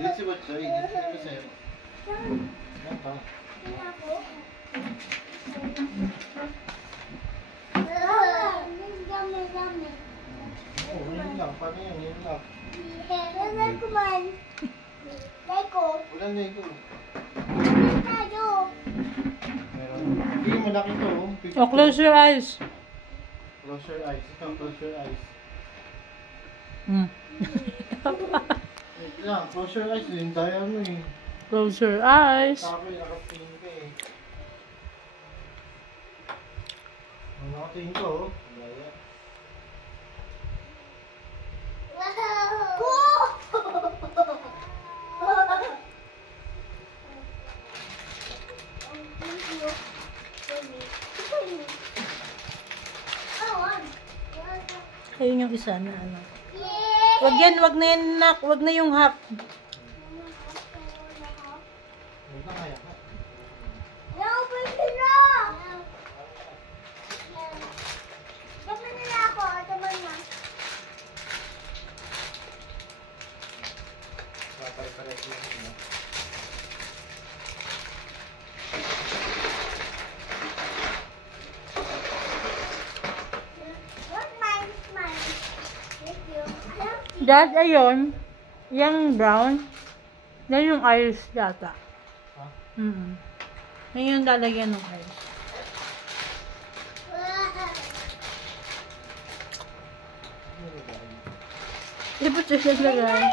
Ini si Butchoy, ini ko sa'yo. Yan pa. Oh, yun lang. Paano yun? Yun lang. Ulan na ito. Meron. Hindi mo malaki ito. Oh, close your eyes. Close your eyes. Ito, close your eyes. Wait lang, close your eyes. Yung daya mo eh. Close your eyes. Sabi, nakatingin ka eh. Ang nakatingin ko, oh. Daya. Ayun yung isa na ano. Wag yan, wag na yan, nak. Wag na yung half. Wait lang kaya ka. Papare-pares yun, no? Dad, ayun. Yung brown. Yan yung iris yata. Ha? Yan yung lalagyan ng iris. Ipot siya lagay.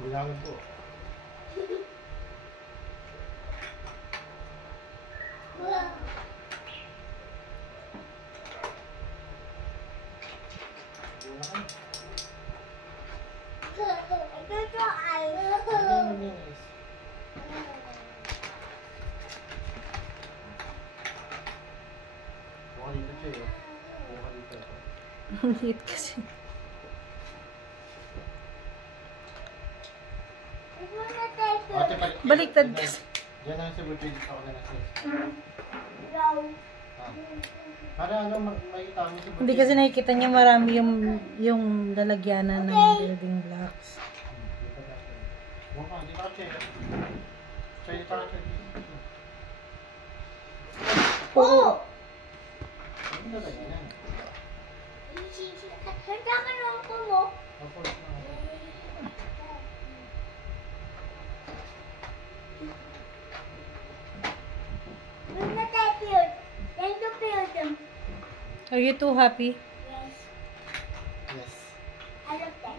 Bilangin ko. Buka dito siya eh. Buka dito. Ang liit kasi. Baliktad kasi. Diyan na sa buti dito ako na nasa. Para ano, makikita mo sa buti. Hindi kasi nakikita niya marami yung lalagyanan ng building blocks. Buka, di pa ka check. Check pa ka check. Oo. Ano na ba yan? Opo, Are you too happy? yes. I love that.